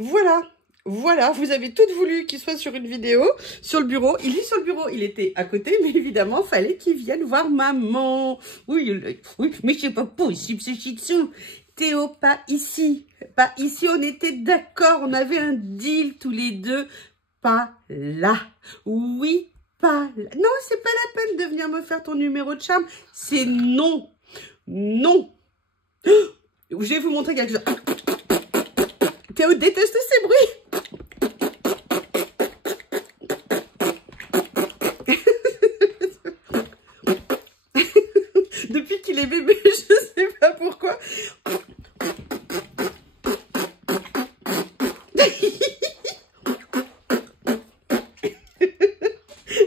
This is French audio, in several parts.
Voilà, voilà, vous avez toutes voulu qu'il soit sur une vidéo, sur le bureau. Il est sur le bureau, il était à côté, mais évidemment, fallait qu'il vienne voir maman. Oui, oui, mais c'est pas possible, ce shih tzu. Théo, pas ici. Pas ici, on était d'accord, on avait un deal tous les deux. Pas là. Oui, pas là. Non, c'est pas la peine de venir me faire ton numéro de charme. C'est non. Non. Je vais vous montrer quelque chose. Théo déteste ces bruits. Depuis qu'il est bébé, je sais pas pourquoi.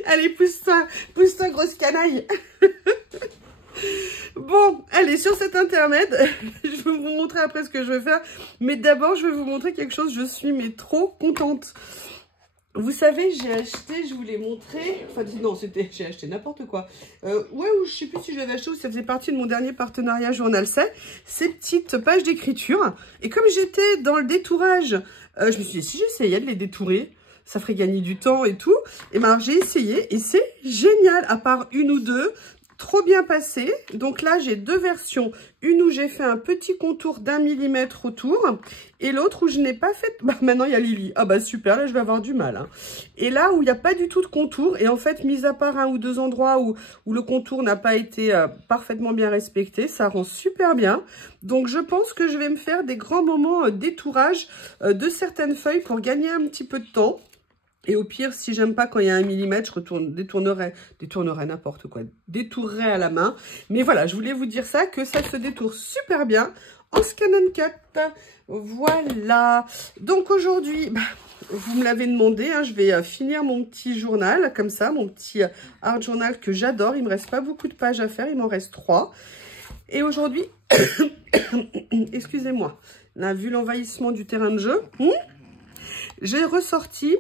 Allez, pousse-toi, grosse canaille. Bon, allez, sur cet internet, je vais vous montrer après ce que je vais faire. Mais d'abord, je vais vous montrer quelque chose. Je suis mais trop contente. Vous savez, j'ai acheté, je vous l'ai montré. Enfin, non, j'ai acheté n'importe quoi. Ouais, ou je sais plus si j'avais acheté ou ça faisait partie de mon dernier partenariat Journal C'est. Ces petites pages d'écriture. Et comme j'étais dans le détourage, je me suis dit, si j'essayais de les détourer, ça ferait gagner du temps et tout. Et ben, j'ai essayé et c'est génial. À part une ou deux, trop bien passé. Donc là, j'ai deux versions. Une où j'ai fait un petit contour d'1 millimètre autour. Et l'autre où je n'ai pas fait... Bah, maintenant, il y a Lily. Ah bah super, là, je vais avoir du mal. Hein. Et là, où il n'y a pas du tout de contour. Et en fait, mis à part un ou deux endroits où le contour n'a pas été parfaitement bien respecté, ça rend super bien. Donc, je pense que je vais me faire des grands moments détourage de certaines feuilles pour gagner un petit peu de temps. Et au pire, si j'aime pas quand il y a 1 millimètre, je détournerai n'importe quoi, détournerai à la main. Mais voilà, je voulais vous dire ça, que ça se détourne super bien en Scan and Cut. Voilà. Donc aujourd'hui, bah, vous me l'avez demandé, hein, je vais finir mon petit journal, comme ça, mon petit art journal que j'adore. Il me reste pas beaucoup de pages à faire, il m'en reste 3. Et aujourd'hui, excusez-moi, là, vu l'envahissement du terrain de jeu, j'ai ressorti...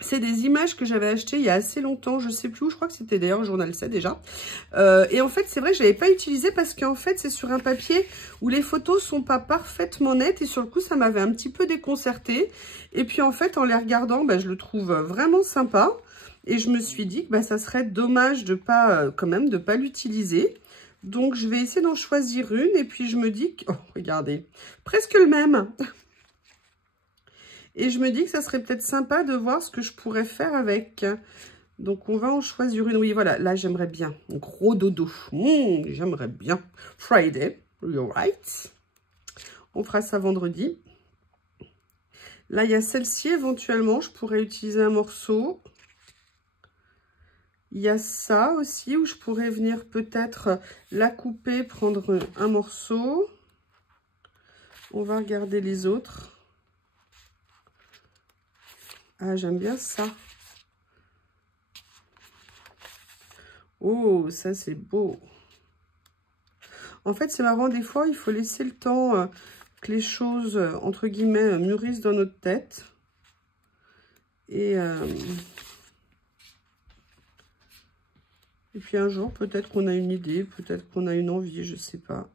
C'est des images que j'avais achetées il y a assez longtemps, je sais plus où, je crois que c'était d'ailleurs Journal C'est déjà. Et en fait, c'est vrai que je l'avais pas utilisé parce qu'en fait, c'est sur un papier où les photos sont pas parfaitement nettes et sur le coup, ça m'avait un petit peu déconcertée. Et puis en fait, en les regardant, bah, je le trouve vraiment sympa. Et je me suis dit que bah, ça serait dommage de pas, quand même, de pas l'utiliser. Donc, je vais essayer d'en choisir une et puis je me dis que, oh, regardez, presque le même. Et je me dis que ça serait peut-être sympa de voir ce que je pourrais faire avec. Donc, on va en choisir une. Oui, voilà, là, j'aimerais bien. Un gros dodo. J'aimerais bien. Friday, you're right. On fera ça vendredi. Là, il y a celle-ci, éventuellement. Je pourrais utiliser un morceau. Il y a ça aussi, où je pourrais venir peut-être la couper, prendre un morceau. On va regarder les autres. Ah, j'aime bien ça. Oh, ça, c'est beau. En fait, c'est marrant, des fois, il faut laisser le temps que les choses, entre guillemets, mûrissent dans notre tête. Et puis, un jour, peut-être qu'on a une idée, peut-être qu'on a une envie, je sais pas.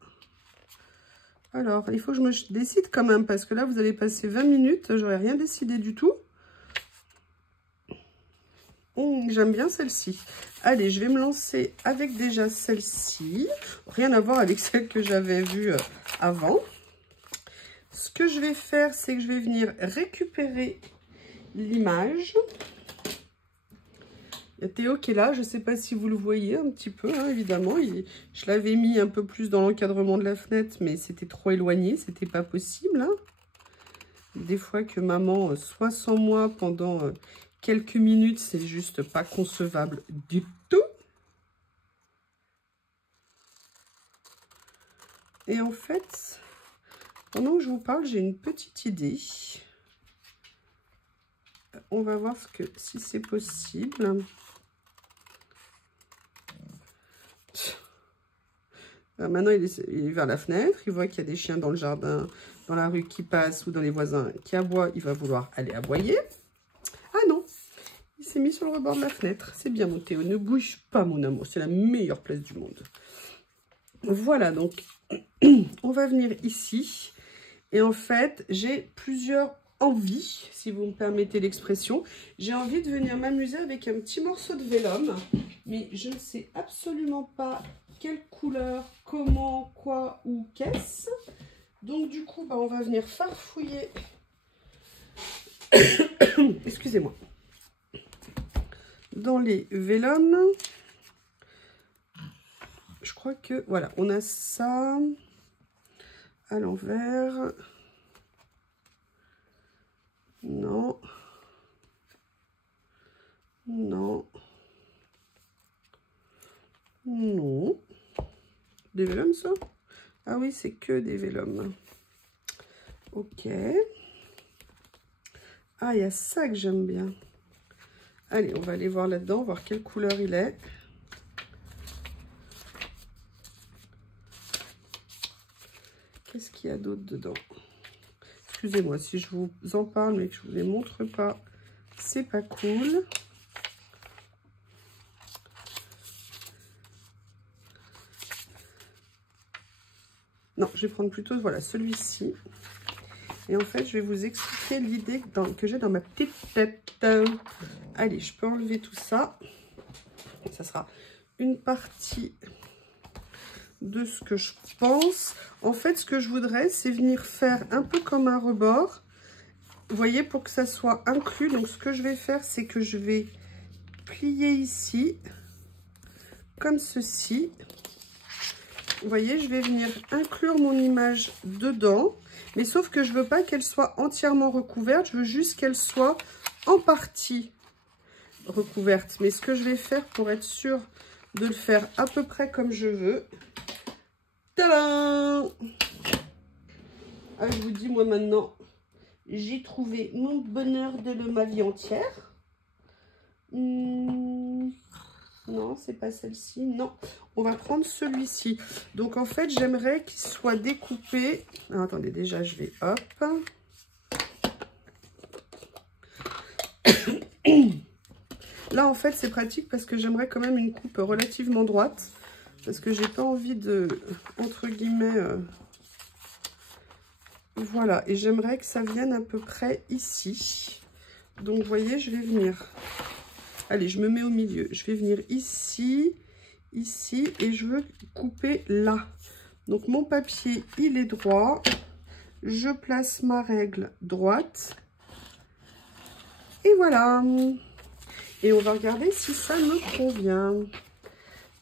Alors, il faut que je me décide quand même, parce que là, vous allez passer 20 minutes, j'aurais rien décidé du tout. J'aime bien celle-ci. Allez, je vais me lancer avec déjà celle-ci. Rien à voir avec celle que j'avais vue avant. Ce que je vais faire, c'est que je vais venir récupérer l'image. Il y a Théo qui est là. Je ne sais pas si vous le voyez un petit peu, hein, évidemment. Je l'avais mis un peu plus dans l'encadrement de la fenêtre, mais c'était trop éloigné. C'était pas possible. Hein. Des fois que maman soit sans moi pendant... quelques minutes, c'est juste pas concevable du tout. Et en fait, pendant que je vous parle, j'ai une petite idée. On va voir si c'est possible. Alors maintenant, il est vers la fenêtre. Il voit qu'il y a des chiens dans le jardin, dans la rue qui passent ou dans les voisins qui aboient. Il va vouloir aller aboyer. Ah non! Il s'est mis sur le rebord de la fenêtre. C'est bien, mon Théo. Ne bouge pas, mon amour. C'est la meilleure place du monde. Voilà, donc, on va venir ici. Et en fait, j'ai plusieurs envie, si vous me permettez l'expression. J'ai envie de venir m'amuser avec un petit morceau de vélum, mais je ne sais absolument pas quelle couleur, comment, quoi ou qu'est-ce. Donc du coup, bah, on va venir farfouiller. Excusez-moi. Dans les vélums. Je crois que, voilà, on a ça à l'envers. Non. Non. Non. Des vélums, ça? Ah oui, c'est que des vélums. Ok. Ah, il y a ça que j'aime bien. Allez, on va aller voir là-dedans, voir quelle couleur il est. Qu'est-ce qu'il y a d'autre dedans? Excusez-moi si je vous en parle, mais que je ne vous les montre pas. C'est pas cool. Non, je vais prendre plutôt, voilà, celui-ci. Et en fait, je vais vous expliquer l'idée que j'ai dans ma petite tête. Allez, je peux enlever tout ça. Ça sera une partie de ce que je pense. En fait, ce que je voudrais, c'est venir faire un peu comme un rebord. Vous voyez, pour que ça soit inclus. Donc, ce que je vais faire, c'est que je vais plier ici, comme ceci. Vous voyez, je vais venir inclure mon image dedans. Mais sauf que je veux pas qu'elle soit entièrement recouverte. Je veux juste qu'elle soit en partie recouverte. Mais ce que je vais faire pour être sûre de le faire à peu près comme je veux. Tadam! Ah, je vous dis, moi maintenant, j'ai trouvé mon bonheur de ma vie entière. Non, c'est pas celle-ci. Non, on va prendre celui-ci. Donc, en fait, j'aimerais qu'il soit découpé. Alors, attendez, déjà, je vais... Hop. Là, en fait, c'est pratique parce que j'aimerais quand même une coupe relativement droite. Parce que j'ai pas envie de... Entre guillemets... Voilà. Et j'aimerais que ça vienne à peu près ici. Donc, vous voyez, je vais venir... Allez, je me mets au milieu. Je vais venir ici, ici, et je veux couper là. Donc, mon papier, il est droit. Je place ma règle droite. Et voilà. Et on va regarder si ça me convient.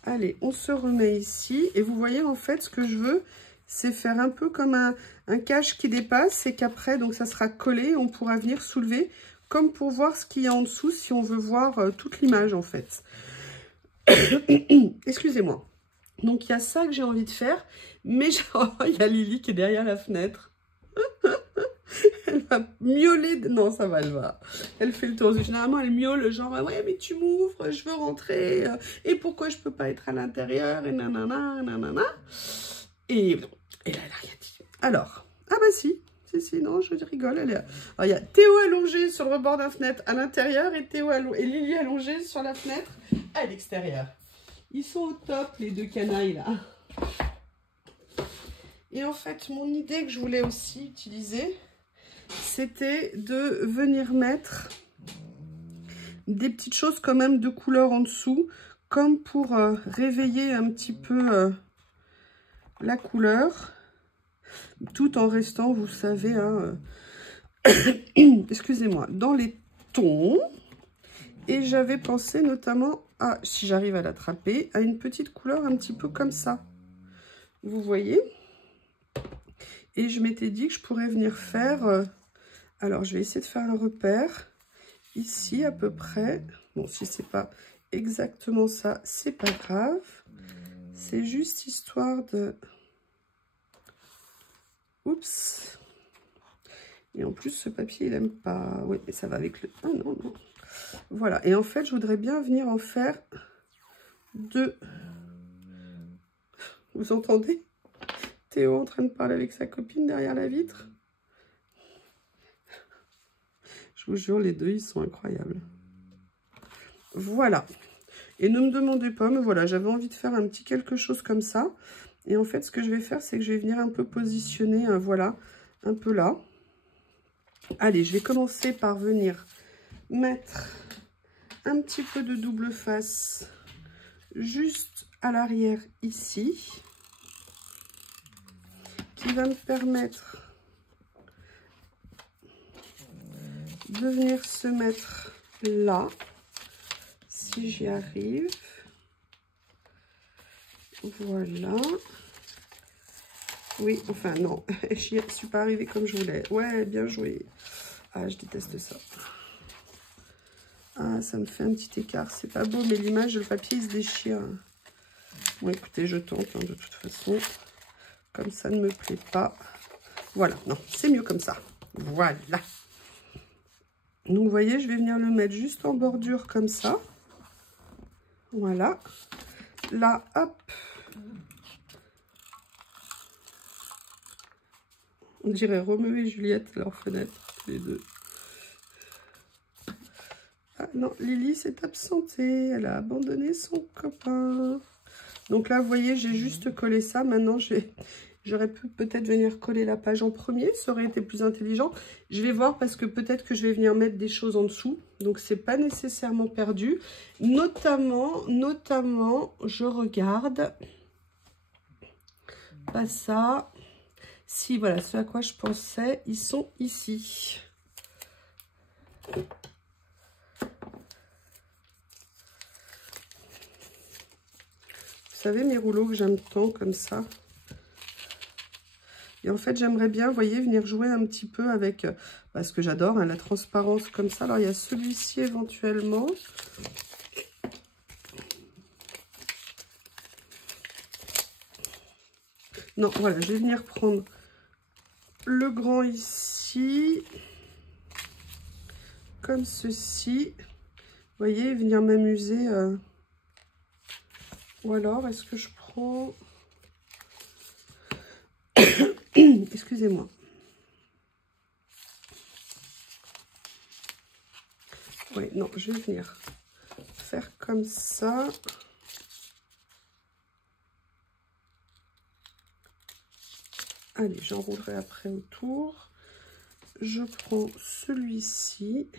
Allez, on se remet ici. Et vous voyez, en fait, ce que je veux, c'est faire un peu comme un cache qui dépasse. Et qu'après, donc, ça sera collé. On pourra venir soulever. Comme pour voir ce qu'il y a en dessous, si on veut voir toute l'image, en fait. Excusez-moi. Donc, il y a ça que j'ai envie de faire. Mais il y a Lily qui est derrière la fenêtre. Elle va miauler. Non, ça va, elle va. Elle fait le tour. Généralement, elle miaule, genre, ouais, mais tu m'ouvres, je veux rentrer. Et pourquoi je peux pas être à l'intérieur? Et nanana, nanana. Et là, elle a rien dit. Alors, ah bah si. Si, non, je rigole. Alors, il y a Théo allongé sur le rebord d'un fenêtre à l'intérieur et Lily allongée sur la fenêtre à l'extérieur. Ils sont au top, les deux canailles, là. Et en fait, mon idée que je voulais aussi utiliser, c'était de venir mettre des petites choses quand même de couleur en dessous, comme pour réveiller un petit peu la couleur. Tout en restant, vous savez, hein, excusez-moi, dans les tons. Et j'avais pensé notamment à, si j'arrive à l'attraper, à une petite couleur un petit peu comme ça. Vous voyez? Et je m'étais dit que je pourrais venir faire... alors, je vais essayer de faire un repère. Ici, à peu près. Bon, si c'est pas exactement ça, c'est pas grave. C'est juste histoire de... Oups. Et en plus, ce papier, il aime pas. Oui, mais ça va avec le... Ah non, non. Voilà. Et en fait, je voudrais bien venir en faire deux. Vous entendez? Théo en train de parler avec sa copine derrière la vitre. Je vous jure, les deux, ils sont incroyables. Voilà. Et ne me demandez pas, mais voilà, j'avais envie de faire un petit quelque chose comme ça. Et en fait, ce que je vais faire, c'est que je vais venir un peu positionner, voilà, un peu là. Allez, je vais commencer par venir mettre un petit peu de double face juste à l'arrière ici, qui va me permettre de venir se mettre là, si j'y arrive. Voilà. Oui, enfin non, je ne suis pas arrivée comme je voulais. Ouais, bien joué. Ah, je déteste ça. Ah, ça me fait un petit écart. C'est pas beau, mais l'image, le papier, il se déchire. Bon, écoutez, je tente, hein, de toute façon. Comme ça ne me plaît pas. Voilà, non, c'est mieux comme ça. Voilà. Donc, vous voyez, je vais venir le mettre juste en bordure comme ça. Voilà. Là, hop. On dirait Roméo et Juliette, leur fenêtre, les deux. Ah non, Lily s'est absentée. Elle a abandonné son copain. Donc là, vous voyez, j'ai juste collé ça. Maintenant, j'aurais pu peut-être venir coller la page en premier. Ça aurait été plus intelligent. Je vais voir parce que peut-être que je vais venir mettre des choses en dessous. Donc, c'est pas nécessairement perdu. Notamment, je regarde. Pas ça. Si, voilà, ce à quoi je pensais, ils sont ici. Vous savez, mes rouleaux que j'aime tant comme ça. Et en fait, j'aimerais bien, vous voyez, venir jouer un petit peu avec, parce que j'adore, hein, la transparence comme ça. Alors, il y a celui-ci éventuellement. Non, voilà, je vais venir prendre le grand ici, comme ceci. Vous voyez, venir m'amuser. Ou alors, est-ce que je prends... Excusez-moi. Oui, non, je vais venir faire comme ça. Allez, j'enroulerai après autour. Je prends celui-ci.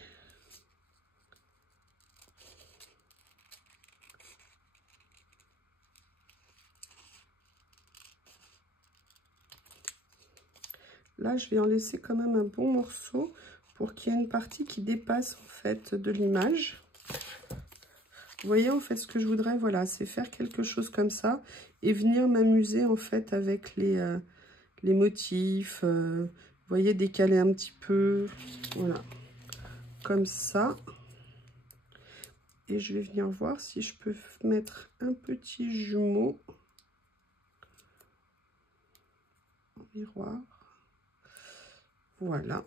Là, je vais en laisser quand même un bon morceau pour qu'il y ait une partie qui dépasse en fait de l'image. Vous voyez, en fait, ce que je voudrais, voilà, c'est faire quelque chose comme ça et venir m'amuser en fait avec les motifs. Vous voyez, décaler un petit peu, voilà, comme ça. Et je vais venir voir si je peux mettre un petit jumeau en miroir. Voilà.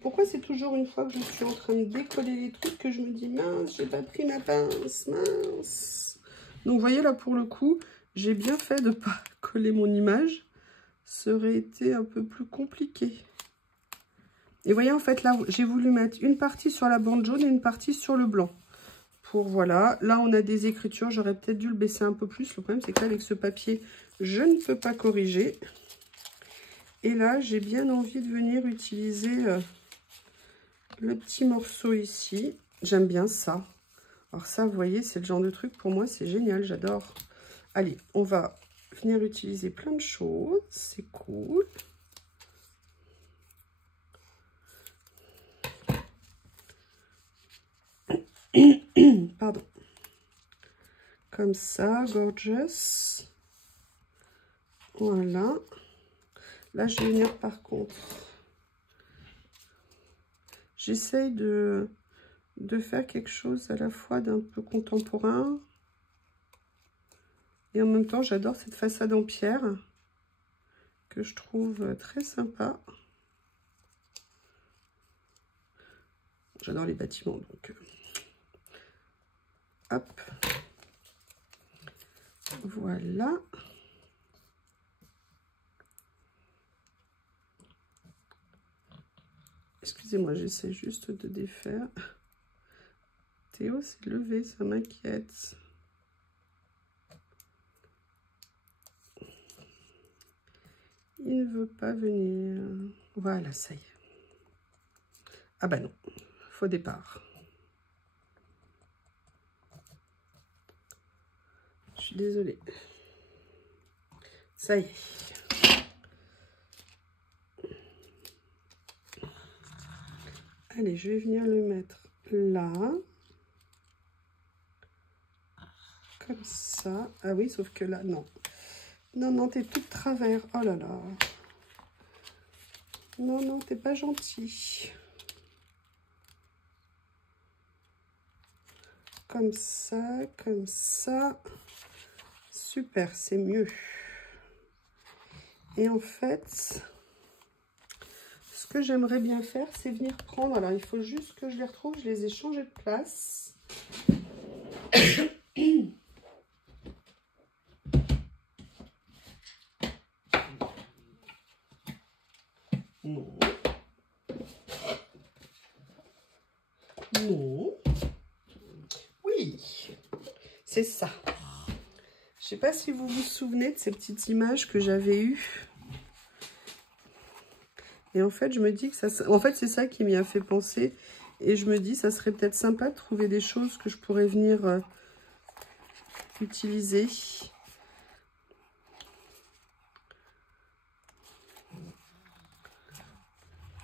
Pourquoi c'est toujours une fois que je suis en train de décoller les trucs que je me dis mince, j'ai pas pris ma pince, mince. Donc vous voyez là pour le coup, j'ai bien fait de ne pas coller mon image. Ça aurait été un peu plus compliqué. Et vous voyez en fait là, j'ai voulu mettre une partie sur la bande jaune et une partie sur le blanc. Pour voilà, là on a des écritures, j'aurais peut-être dû le baisser un peu plus. Le problème c'est qu'avec ce papier, je ne peux pas corriger. Et là, j'ai bien envie de venir utiliser le petit morceau ici. J'aime bien ça. Alors ça, vous voyez, c'est le genre de truc, pour moi, c'est génial, j'adore. Allez, on va venir utiliser plein de choses. C'est cool. Pardon. Comme ça, gorgeous. Voilà. Là, je vais venir par contre. J'essaye de faire quelque chose à la fois d'un peu contemporain. Et en même temps, j'adore cette façade en pierre que je trouve très sympa. J'adore les bâtiments, donc hop. Voilà. Excusez-moi, j'essaie juste de défaire. Théo s'est levé, ça m'inquiète. Il ne veut pas venir. Voilà, ça y est. Ah bah non, faux départ. Je suis désolée. Ça y est. Allez, je vais venir le mettre là. Comme ça. Ah oui, sauf que là, non. Non, non, t'es tout de travers. Oh là là. Non, non, t'es pas gentil. Comme ça, comme ça. Super, c'est mieux. Et en fait, ce que j'aimerais bien faire, c'est venir prendre... Alors, il faut juste que je les retrouve. Je les ai changés de place. Non. Non. Oui. C'est ça. Je sais pas si vous vous souvenez de ces petites images que j'avais eues. Et en fait, je me dis que ça... En fait, c'est ça qui m'y a fait penser. Et je me dis, ça serait peut-être sympa de trouver des choses que je pourrais venir utiliser.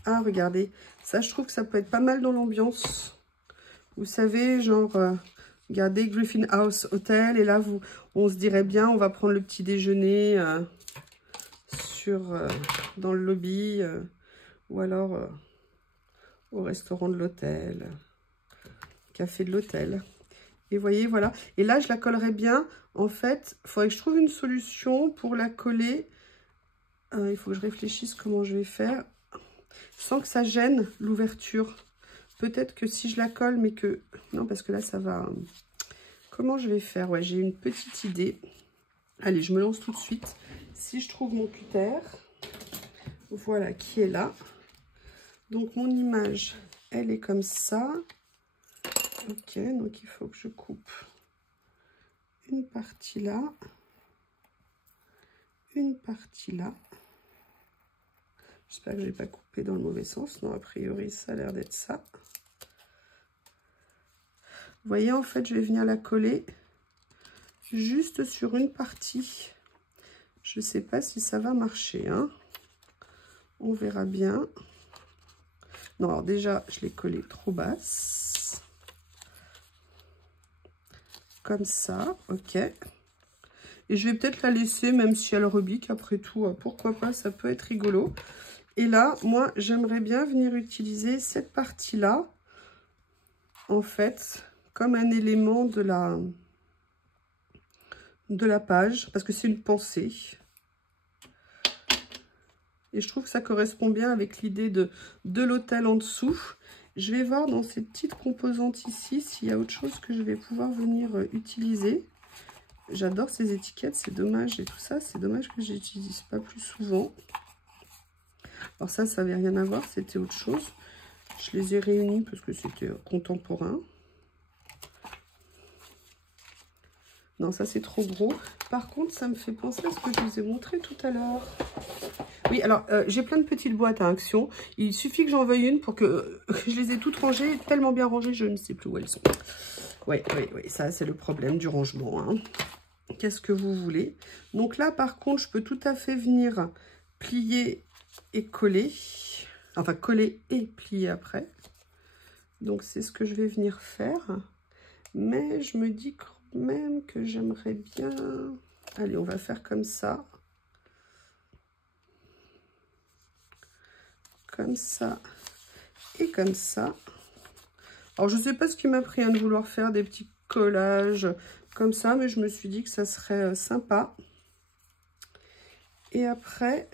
Ah, regardez. Ça, je trouve que ça peut être pas mal dans l'ambiance. Vous savez, genre... regardez, Griffin House Hotel. Et là, on se dirait bien, on va prendre le petit déjeuner dans le lobby. Ou alors au restaurant de l'hôtel. Café de l'hôtel. Et vous voyez, voilà. Et là, je la collerai bien. En fait, il faudrait que je trouve une solution pour la coller. Il faut que je réfléchisse comment je vais faire. Sans que ça gêne l'ouverture. Peut-être que si je la colle, mais que... Non, parce que là, ça va... Comment je vais faire? Ouais, j'ai une petite idée. Allez, je me lance tout de suite. Si je trouve mon cutter, voilà, qui est là. Donc, mon image, elle est comme ça. Ok, donc il faut que je coupe une partie là, une partie là. J'espère que je n'ai pas coupé dans le mauvais sens. Non, a priori, ça a l'air d'être ça. Vous voyez, en fait, je vais venir la coller juste sur une partie. Je ne sais pas si ça va marcher, hein. On verra bien. Non, alors déjà, je l'ai collée trop basse. Comme ça, ok. Et je vais peut-être la laisser, même si elle rebique, après tout, pourquoi pas, ça peut être rigolo. Et là, moi, j'aimerais bien venir utiliser cette partie-là, en fait, comme un élément de la page, parce que c'est une pensée. Et je trouve que ça correspond bien avec l'idée de l'hôtel en dessous. Je vais voir dans ces petites composantes ici s'il y a autre chose que je vais pouvoir venir utiliser. J'adore ces étiquettes, c'est dommage, et tout ça, c'est dommage que je n'utilise pas plus souvent. Alors ça n'avait rien à voir, c'était autre chose. Je les ai réunis parce que c'était contemporain. Non, ça c'est trop gros. Par contre, ça me fait penser à ce que je vous ai montré tout à l'heure. Oui, alors, j'ai plein de petites boîtes à Action. Il suffit que j'en veuille une pour que je les ai toutes rangées, tellement bien rangées, je ne sais plus où elles sont. Oui, ça c'est le problème du rangement, hein. Qu'est-ce que vous voulez? Donc là, par contre, je peux tout à fait venir plier et coller. Enfin, coller et plier après. Donc, c'est ce que je vais venir faire. Mais je me dis quand même que j'aimerais bien... Allez, on va faire comme ça. Comme ça et comme ça. Alors, je ne sais pas ce qui m'a pris de vouloir faire des petits collages comme ça, mais je me suis dit que ça serait sympa. Et après,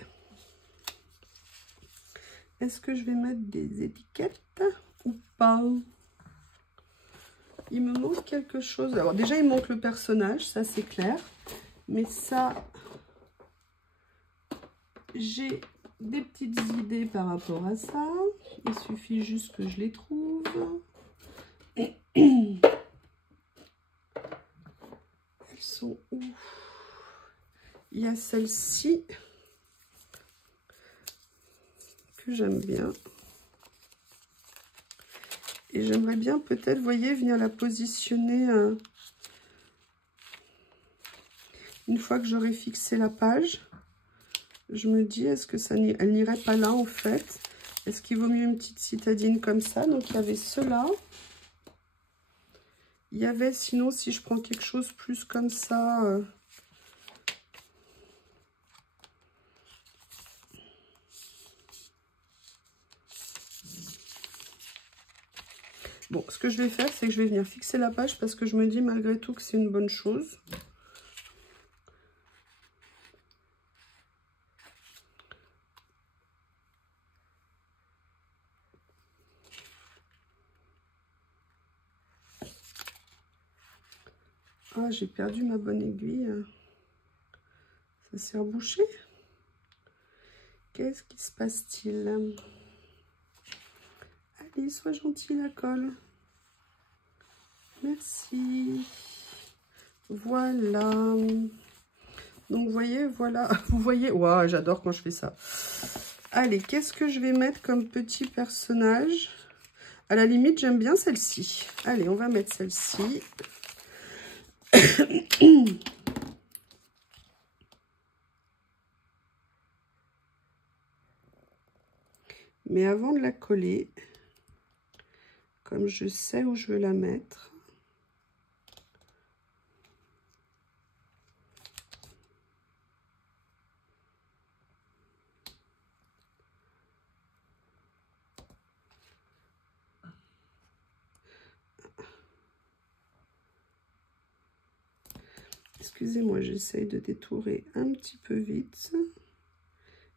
est-ce que je vais mettre des étiquettes ou pas? Il me manque quelque chose. Alors déjà, il manque le personnage, ça c'est clair. Mais ça, j'ai des petites idées par rapport à ça. Il suffit juste que je les trouve. Elles sont où? Il y a celle-ci que j'aime bien. Et j'aimerais bien peut-être, vous voyez, venir la positionner une fois que j'aurai fixé la page. Je me dis, est-ce que ça elle n'irait pas là en fait? Est-ce qu'il vaut mieux une petite citadine comme ça? Donc il y avait cela. Il y avait, sinon, si je prends quelque chose plus comme ça... Bon, ce que je vais faire, c'est que je vais venir fixer la page parce que je me dis malgré tout que c'est une bonne chose. Ah, j'ai perdu ma bonne aiguille. Ça s'est rebouché. Qu'est-ce qui se passe-t-il? Allez, sois gentil, la colle. Merci. Voilà. Donc, vous voyez, voilà. Vous voyez, waouh, j'adore quand je fais ça. Allez, qu'est-ce que je vais mettre comme petit personnage? À la limite, j'aime bien celle-ci. Allez, on va mettre celle-ci. Mais avant de la coller, comme je sais où je veux la mettre, excusez-moi, j'essaye de détourer un petit peu vite.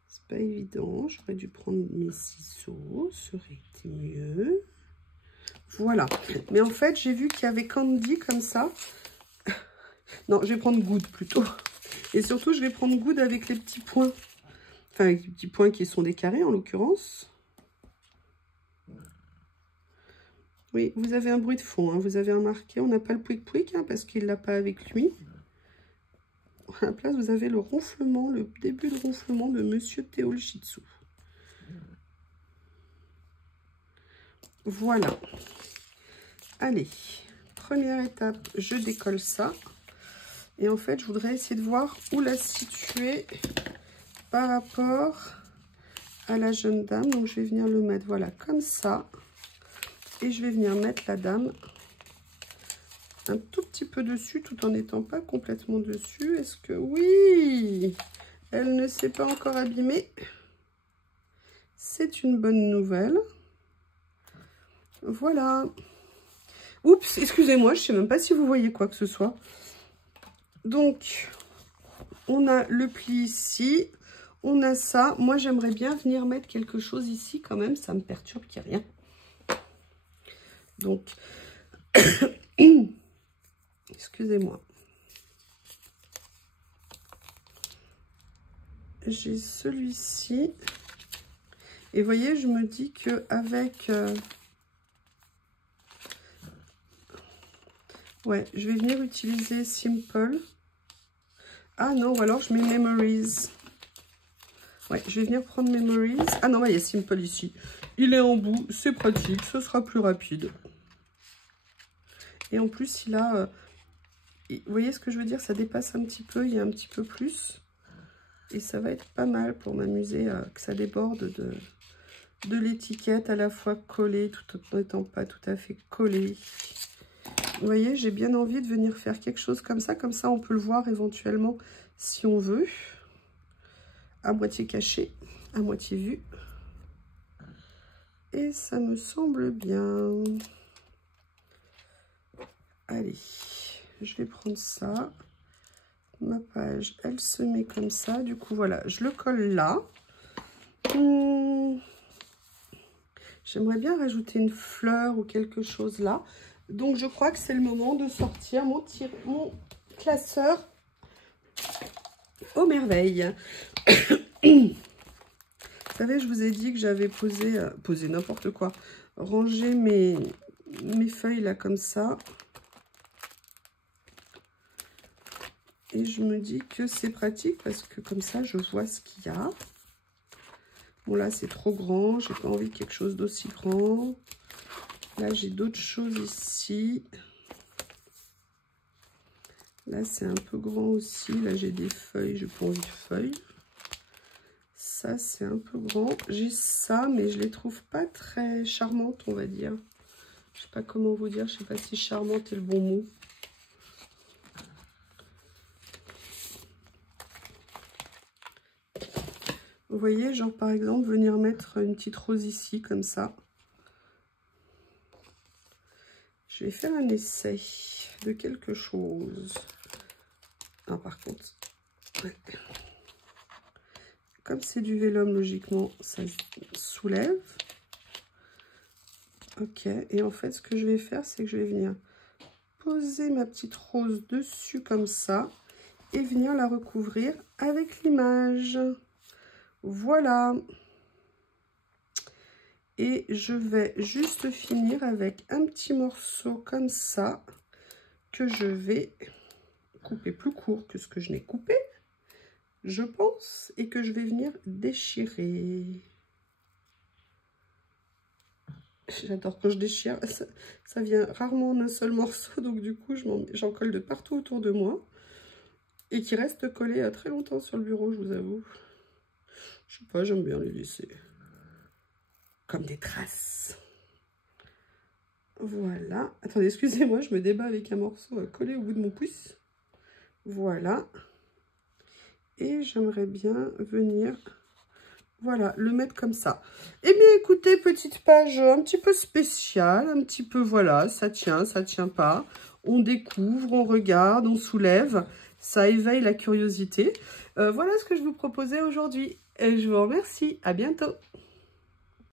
C'est pas évident. J'aurais dû prendre mes ciseaux. Ça aurait été mieux. Voilà. Mais en fait, j'ai vu qu'il y avait Candy comme ça. Non, je vais prendre Good plutôt. Et surtout, je vais prendre Good avec les petits points. Enfin, avec les petits points qui sont des carrés en l'occurrence. Oui, vous avez un bruit de fond. Hein. Vous avez remarqué, on n'a pas le pouic-pouic hein, parce qu'il ne l'a pas avec lui. À la place, vous avez le ronflement, le début de ronflement de Monsieur Théo le Shih Tzu. Voilà. Allez, première étape, je décolle ça. Et en fait, je voudrais essayer de voir où la situer par rapport à la jeune dame. Donc, je vais venir le mettre, voilà, comme ça. Et je vais venir mettre la dame un tout petit peu dessus, tout en n'étant pas complètement dessus. Est-ce que... Oui! Elle ne s'est pas encore abîmée. C'est une bonne nouvelle. Voilà. Oups, excusez-moi, je ne sais même pas si vous voyez quoi que ce soit. Donc, on a le pli ici. On a ça. Moi, j'aimerais bien venir mettre quelque chose ici quand même. Ça me perturbe qu'il n'y ait rien. Donc, excusez-moi. J'ai celui-ci. Et vous voyez, je me dis qu'avec... ouais, je vais venir utiliser Simple. Ah non, ou alors je mets Memories. Ouais, je vais venir prendre Memories. Ah non, il y a Simple ici. Il est en bout, c'est pratique, ce sera plus rapide. Et en plus, il a... vous voyez ce que je veux dire? Ça dépasse un petit peu, il y a un petit peu plus. Et ça va être pas mal pour m'amuser que ça déborde de l'étiquette, à la fois collée, tout en n'étant pas tout à fait collée. Vous voyez, j'ai bien envie de venir faire quelque chose comme ça on peut le voir éventuellement si on veut. À moitié caché, à moitié vu. Et ça me semble bien. Allez, je vais prendre ça. Ma page, elle se met comme ça. Du coup, voilà, je le colle là. J'aimerais bien rajouter une fleur ou quelque chose là. Donc, je crois que c'est le moment de sortir mon classeur aux merveilles. Vous savez, je vous ai dit que j'avais posé n'importe quoi. Rangé mes feuilles là comme ça. Et je me dis que c'est pratique parce que comme ça, je vois ce qu'il y a. Bon, là, c'est trop grand. J'ai pas envie de quelque chose d'aussi grand. Là, j'ai d'autres choses ici. Là, c'est un peu grand aussi. Là, j'ai des feuilles. J'ai pas envie de feuilles. Ça, c'est un peu grand. J'ai ça, mais je les trouve pas très charmantes, on va dire. Je sais pas comment vous dire. Je sais pas si charmante est le bon mot. Vous voyez, genre par exemple, venir mettre une petite rose ici, comme ça. Je vais faire un essai de quelque chose. Ah, par contre, ouais. Comme c'est du vélum, logiquement, ça soulève. Ok, et en fait, ce que je vais faire, c'est que je vais venir poser ma petite rose dessus, comme ça, et venir la recouvrir avec l'image. Voilà. Et je vais juste finir avec un petit morceau comme ça, que je vais couper plus court que ce que je n'ai coupé, je pense, et que je vais venir déchirer. J'adore quand je déchire, ça vient rarement en un seul morceau, donc du coup j'en colle de partout autour de moi, et qui reste collé très longtemps sur le bureau, je vous avoue. Je sais pas, j'aime bien les laisser comme des traces. Voilà. Attendez, excusez-moi, je me débat avec un morceau collé au bout de mon pouce. Voilà. Et j'aimerais bien venir, voilà, le mettre comme ça. Eh bien, écoutez, petite page un petit peu spéciale, un petit peu, voilà, ça tient pas. On découvre, on regarde, on soulève. Ça éveille la curiosité. Voilà ce que je vous proposais aujourd'hui. Et je vous remercie. À bientôt.